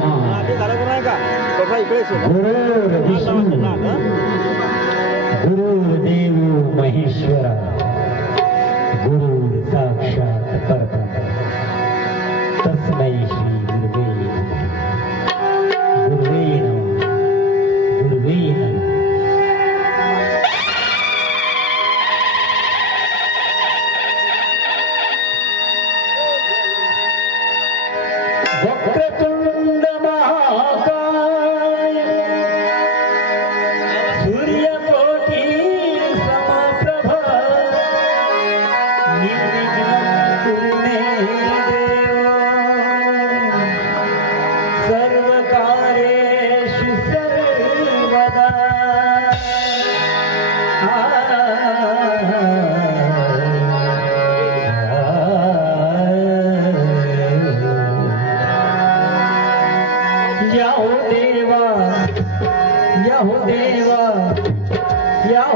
चालत नाही का तसा इकडे गुरुदेव महेश्वरा गुरु E a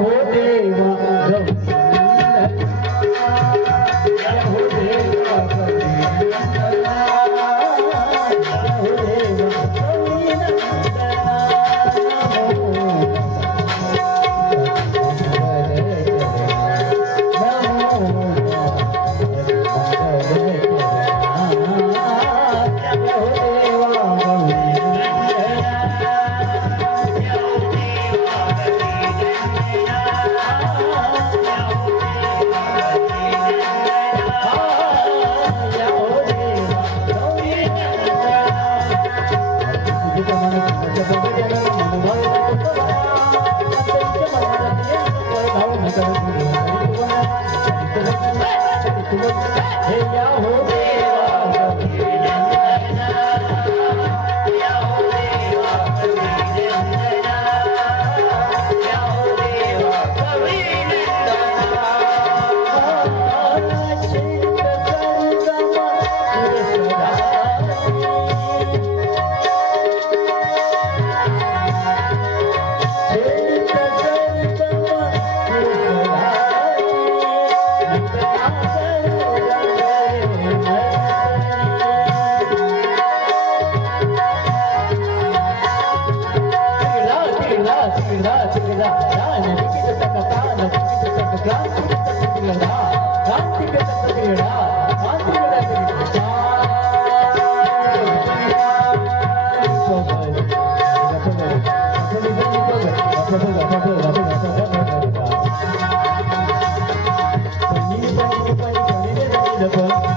Yeah,